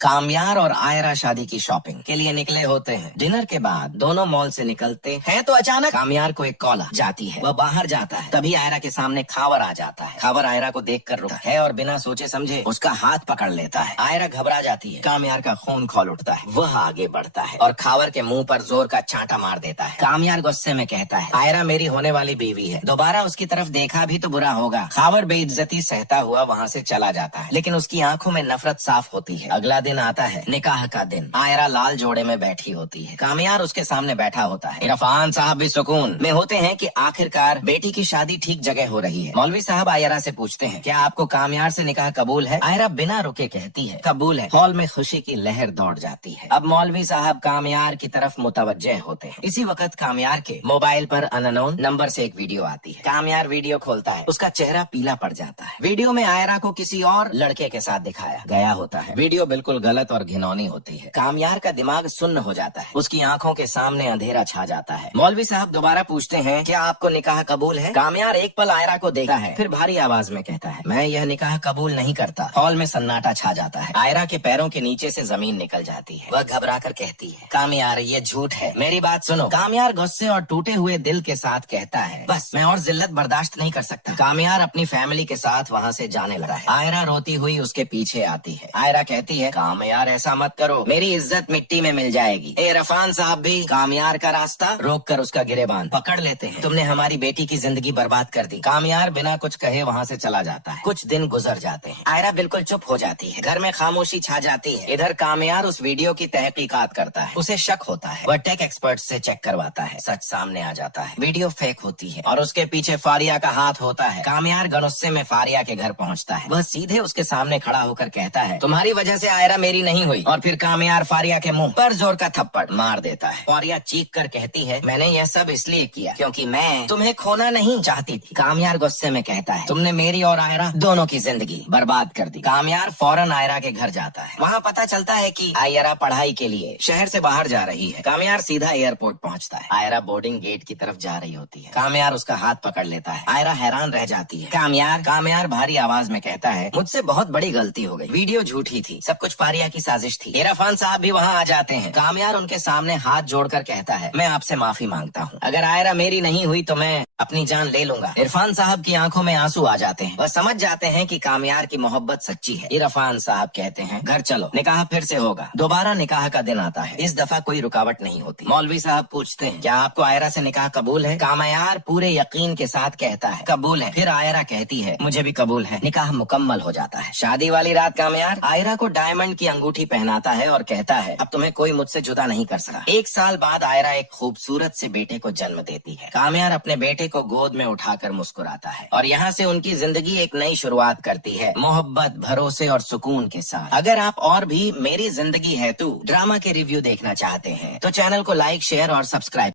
कामयार और आयरा शादी की शॉपिंग के लिए निकले होते हैं। डिनर के बाद दोनों मॉल से निकलते हैं तो अचानक कामयार को एक कॉल जाती है। वह बाहर जाता है, तभी आयरा के सामने खावर आ जाता है। खावर आयरा को देखकर रुकता है और बिना सोचे समझे उसका हाथ पकड़ लेता है। आयरा घबरा जाती है, कामयार का खून खौल उठता है। वह आगे बढ़ता है और खावर के मुंह पर जोर का चांटा मार देता है। कामयार गुस्से में कहता है, आयरा मेरी होने वाली बीवी है, दोबारा उसकी तरफ देखा भी तो बुरा होगा। खावर बेइज्जती सहता हुआ वहाँ से चला जाता है, लेकिन उसकी आंखों में नफरत साफ होती है। अगला दिन आता है, निकाह का दिन। आयरा लाल जोड़े में बैठी होती है, कामयार उसके सामने बैठा होता है। इरफान साहब भी सुकून में होते हैं कि आखिरकार बेटी की शादी ठीक जगह हो रही है। मौलवी साहब आयरा से पूछते हैं, क्या आपको कामयार से निकाह कबूल है? आयरा बिना रुके कहती है, कबूल है। हॉल में खुशी की लहर दौड़ जाती है। अब मौलवी साहब कामयार की तरफ मुतवज्जे होते हैं। इसी वक्त कामयार के मोबाइल पर अननोन नंबर से एक वीडियो आती है। कामयार वीडियो खोलता है, उसका चेहरा पीला पड़ जाता है। वीडियो में आयरा को किसी और लड़के के साथ दिखाया गया होता है। वीडियो बिल्कुल गलत और घिनौनी होती है। कामयार का दिमाग सुन्न हो जाता है, उसकी आंखों के सामने अंधेरा छा जाता है। मौलवी साहब दोबारा पूछते हैं, क्या आपको निकाह कबूल है? कामयार एक पल आयरा को देखता है, फिर भारी आवाज में कहता है, मैं यह निकाह कबूल नहीं करता। हॉल में सन्नाटा छा जाता है। आयरा के पैरों के नीचे से जमीन निकल जाती है। वह घबरा कर कहती है, कामयार ये झूठ है, मेरी बात सुनो। कामयार गुस्से और टूटे हुए दिल के साथ कहता है, बस मैं और जिल्लत बर्दाश्त नहीं कर सकता। कामयार अपनी फैमिली के साथ वहाँ से जाने लगा है। आयरा रोती हुई उसके पीछे आती है। आयरा कहती है, कामयार ऐसा मत करो, मेरी इज्जत मिट्टी में मिल जाएगी। इरफान साहब भी कामयार का रास्ता रोक कर उसका गिरेबान पकड़ लेते हैं। तुमने हमारी बेटी की जिंदगी बर्बाद कर दी। कामयार बिना कुछ कहे वहाँ से चला जाता है। कुछ दिन गुजर जाते हैं। आयरा बिल्कुल चुप हो जाती है। घर में खामोशी छा जाती है। इधर कामयार उस वीडियो की तहकीकात करता है। उसे शक होता है। वह टेक एक्सपर्ट से चेक करवाता है। सच सामने आ जाता है, वीडियो फेक होती है और उसके पीछे फारिया का हाथ होता है। कामयार गुस्से में फारिया के घर पहुँचता है। वह सीधे उसके सामने खड़ा होकर कहता है, तुम्हारी वजह से आयरा मेरी नहीं हुई। और फिर कामयार फारिया के मुंह पर जोर का थप्पड़ मार देता है। फारिया चीख कर कहती है, मैंने यह सब इसलिए किया क्योंकि मैं तुम्हें खोना नहीं चाहती थी। कामयार गुस्से में कहता है, तुमने मेरी और आयरा दोनों की जिंदगी बर्बाद कर दी। कामयार फौरन आयरा के घर जाता है। वहाँ पता चलता है कि आयरा पढ़ाई के लिए शहर से बाहर जा रही है। कामयार सीधा एयरपोर्ट पहुँचता है। आयरा बोर्डिंग गेट की तरफ जा रही होती है। कामयार उसका हाथ पकड़ लेता है। आयरा हैरान रह जाती है। कामयार भारी आवाज में कहता है, मुझसे बहुत बड़ी गलती हो गई, वीडियो झूठी थी, सब कुछ फारिया की साजिश थी। इरफान साहब भी वहाँ आ जाते हैं। कामयार उनके सामने हाथ जोड़कर कहता है, मैं आपसे माफी मांगता हूँ, अगर आयरा मेरी नहीं हुई तो मैं अपनी जान ले लूंगा। इरफान साहब की आंखों में आंसू आ जाते हैं। वह समझ जाते हैं कि कामयार की मोहब्बत सच्ची है। इरफान साहब कहते हैं, घर चलो, निकाह फिर से होगा। दोबारा निकाह का दिन आता है। इस दफा कोई रुकावट नहीं होती। मौलवी साहब पूछते हैं, क्या आपको आयरा से निकाह कबूल है? कामयार पूरे यकीन के साथ कहता है, कबूल है। फिर आयरा कहती है, मुझे भी कबूल है। निकाह मुकम्मल हो जाता है। शादी वाली रात कामयार आयरा को डायमंड की अंगूठी पहनाता है और कहता है, अब तुम्हें कोई मुझसे जुदा नहीं कर सकता। एक साल बाद आयरा एक खूबसूरत से बेटे को जन्म देती है। कामयार अपने बेटे को गोद में उठाकर मुस्कुराता है और यहाँ से उनकी जिंदगी एक नई शुरुआत करती है, मोहब्बत, भरोसे और सुकून के साथ। अगर आप और भी मेरी जिंदगी है तू ड्रामा के रिव्यू देखना चाहते हैं तो चैनल को लाइक, शेयर और सब्सक्राइब